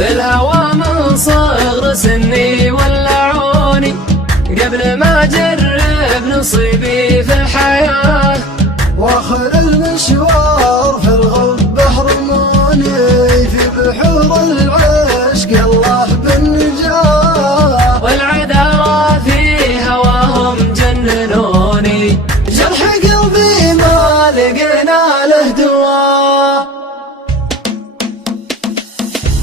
في الهوى من صغر سني ولعوني قبل ما أجرب نصيبي في الحياة، واخر المشوار في الغب رموني في بحور العشق الله بالنجاة، والعذارى في هواهم جننوني جرح قلبي ما لقينا له دواء.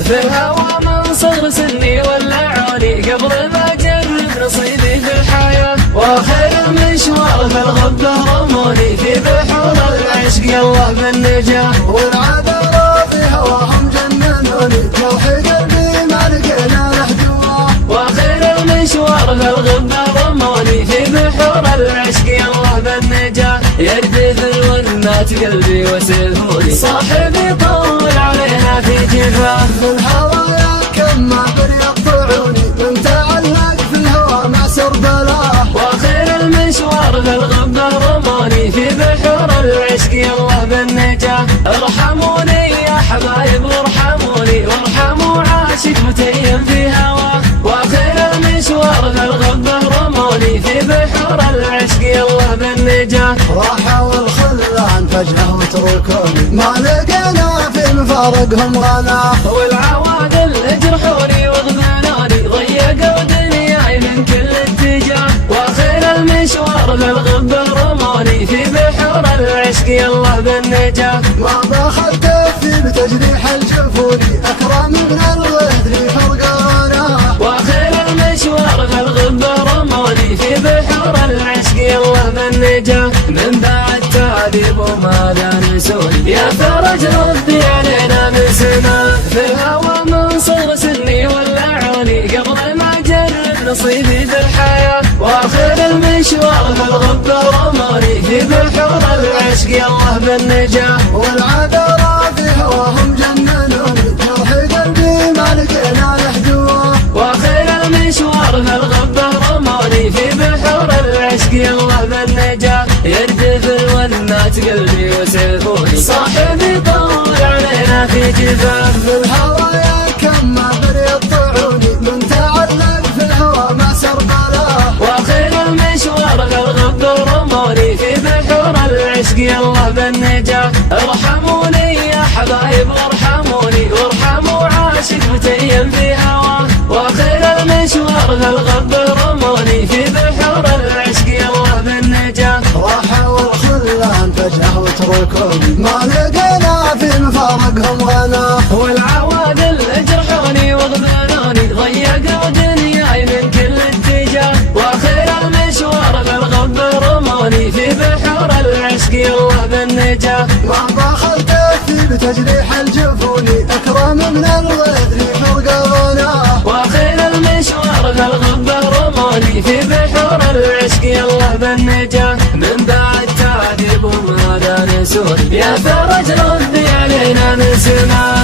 في الهوى من صغر سني ولعوني قبل ما أجرب نصيبي في الحياة، واخر المشوار في الغبة رموني في بحور العشق الله بالنجاة، والعذارى في هواهم جننوني جرح قلبي ما لقينا له دواء، واخر المشوار في الغبة رموني في بحور العشق الله بالنجاة، يردف الورمات قلبي وسيفوني صاحبي طول عليها في جفاه، في الهوايا كم ما يقطعوني من تعلق في الهوى مع سربلاه، واخر المشوار في الغبة رموني في بحور العشق الله بالنجاة، ارحموني يا حبايب وارحموني وارحموا عاشق متيم في هواه، واخر المشوار في الغبة رموني في بحور العشق الله بالنجاة، راحوا الخلان فجأة وتركوني ما لقينا في مفارقهم غناه، والعوادل جرحوني وغبنوني ضيقوا دنياي من كل اتجاه، واخر المشوار في الغبة رموني في بحور العشق الله بالنجاة، ما باخذت في بتجريح الجفوني اكرم من الغدر فرقانا، واخر المشوار في الغبة رموني في بحور العشق الله بالنجاة، من بعد تعذيب وما لا نسوني يا فرج ردي علينا من سما، في الهوى من صغر سني ولعوني قبل ما أجرب نصيبي في الحياة، واخر المشوار في الغبة رموني في بحور العشق الله بالنجاة، والعذارى في هواهم جننوني جرح قلبي ما لقينا له دواء، واخر المشوار في الغبة رموني في بحور العشق الله بالنجاة، يردف الونات قلبي وسيفوني صاحبي طول علينا في جفاه، في الهوايا كم ما يقطعوني من تعلق في الهوى مع سربلاه، واخر المشوار في الغبة رموني في بحور العشق الله بالنجاة، ارحموني يا حبايب وارحموني وارحموا عاشق متيم في هواه، واخر المشوار في الغبة رموني في بحور العشق الله بالنجاة، راحوا الخلان فجأة وتركوني ما لقينا في مفارقهم غناه، والعوادل جرحوني وغبنوني ضيقوا دنياي من كل اتجاه، واخر المشوار في الغبة رموني في بحور العشق الله بالنجاة، ما باخذت في بتجريح الجفوني اكرم من الغدر فرقانا، واخر المشوار في الغبة رموني في بحور العشق الله بالنجاة، من بعد تعذيب وما لا نسوني يا فرج ردي علينا من سما.